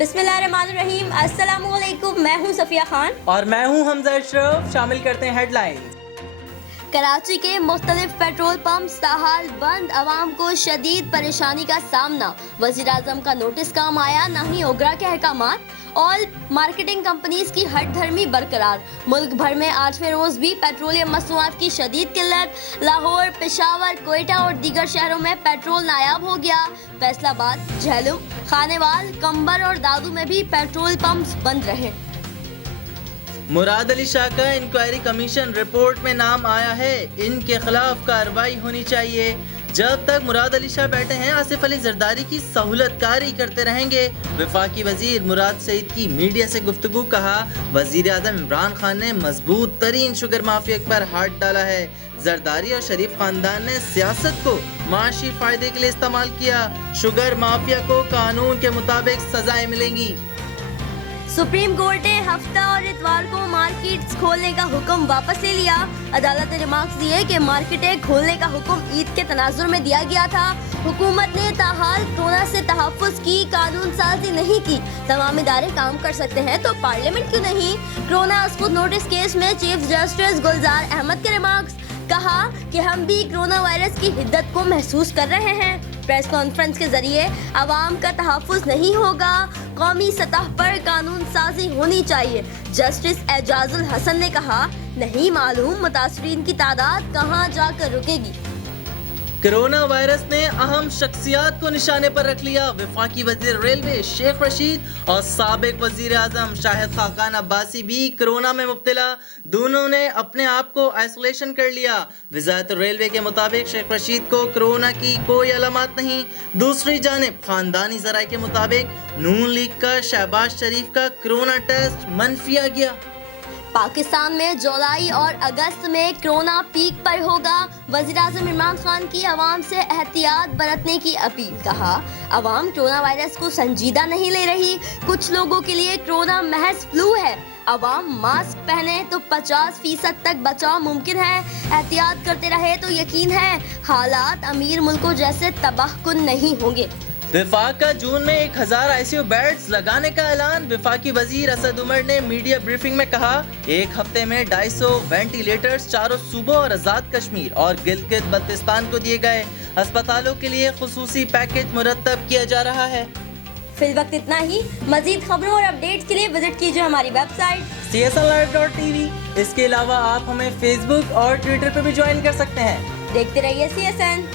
बिस्मिल्लाहिर्रहमानिर्रहीम। अस्सलाम वालेकुम। मैं हूं सफिया खान और मैं हूं हमजा अशरफ। शामिल करते हैं हेडलाइंस। कराची के मुख्तलिफ पेट्रोल पंप ताहाल बंद, अवाम को शदीद परेशानी का सामना। वज़ीर आज़म का नोटिस काम आया, ना ही ओगरा के अहकामात। ऑल मार्केटिंग कंपनीज की हट धर्मी बरकरार। मुल्क भर में 8वें रोज भी पेट्रोलियम मसनूआत की शदीद किल्लत। लाहौर, पेशावर, कोयटा और दीगर शहरों में पेट्रोल नायाब हो गया। फैसलाबाद, झेलम, खानेवाल, कंबर और दादू में भी पेट्रोल पंप्स बंद रहे। मुराद अली शाह का इंक्वायरी कमीशन रिपोर्ट में नाम आया है, इनके खिलाफ कार्रवाई होनी चाहिए। जब तक मुराद अली शाह बैठे हैं, आसिफ अली जरदारी की सहूलतकारी करते रहेंगे। वफाकी वजीर मुराद सईद की मीडिया से गुफ्तगू, कहा वजीर आजम इमरान खान ने मजबूत तरीन शुगर माफिया पर हाथ डाला है। जरदारी और शरीफ खानदान ने सियासत को माशी फायदे के लिए इस्तेमाल किया। शुगर माफिया को कानून के मुताबिक सजाएं मिलेंगी। सुप्रीम कोर्ट ने हफ्ता और इतवार को मार्केट्स खोलने का हुक्म वापस ले लिया। अदालत ने रिमार्क्स दिए कि मार्केटें खोलने का हुक्म ईद के तनाजुर में दिया गया था। हुकूमत ने ताहाल कोरोना से तहफ़्फ़ुज़ की कानून साजी नहीं की। तमाम इदारे काम कर सकते हैं तो पार्लियामेंट क्यों नहीं। कोरोना अस्कुत नोटिस केस में चीफ जस्टिस गुलजार अहमद के रिमार्क्स, कहा कि हम भी कोरोना वायरस की हिद्दत को महसूस कर रहे हैं। प्रेस कॉन्फ्रेंस के जरिए अवाम का तहफ़्फ़ुज़ नहीं होगा, कौमी सतह पर कानून साजी होनी चाहिए। जस्टिस एजाजुल हसन ने कहा, नहीं मालूम मुतासरीन की तादाद कहाँ जाकर रुकेगी। कोरोना वायरस ने अहम शख्सियात को निशाने पर रख लिया। वफाकी वजीर रेलवे शेख रशीद और साबिक वजीर आजम शाहिद खाकान अब्बासी भी कोरोना में मुब्तला। दोनों ने अपने आप को आइसोलेशन कर लिया। वजारत रेलवे के मुताबिक शेख रशीद को कोरोना की कोई अलामत नहीं। दूसरी जानिब खानदानी जराये के मुताबिक नून लीग का शहबाज शरीफ का कोरोना टेस्ट मनफी आ गया। पाकिस्तान में जुलाई और अगस्त में कोरोना पीक पर होगा। वज़ीर आज़म इमरान खान की अवाम से एहतियात बरतने की अपील, कहा अवाम कोरोना वायरस को संजीदा नहीं ले रही। कुछ लोगों के लिए कोरोना महज फ्लू है। अवाम मास्क पहने तो 50% तक बचाव मुमकिन है। एहतियात करते रहे तो यकीन है हालात अमीर मुल्कों जैसे तबाहकुन नहीं होंगे। विफाक का जून में 1000 ICU बेड्स लगाने का ऐलान। विफाकी वजीर असद उमर ने मीडिया ब्रीफिंग में कहा, एक हफ्ते में 250 वेंटिलेटर्स चारों सूबों और आजाद कश्मीर और गिलगित बल्तिस्तान को दिए गए। अस्पतालों के लिए खुसूसी पैकेज मुरतब किया जा रहा है। फिल वक्त इतना ही। मजीद खबरों और अपडेट्स के लिए विजिट कीजिए हमारी वेबसाइट CSNlive.tv। इसके अलावा आप हमें फेसबुक और ट्विटर पर भी ज्वाइन कर सकते हैं। देखते रहिए CSN।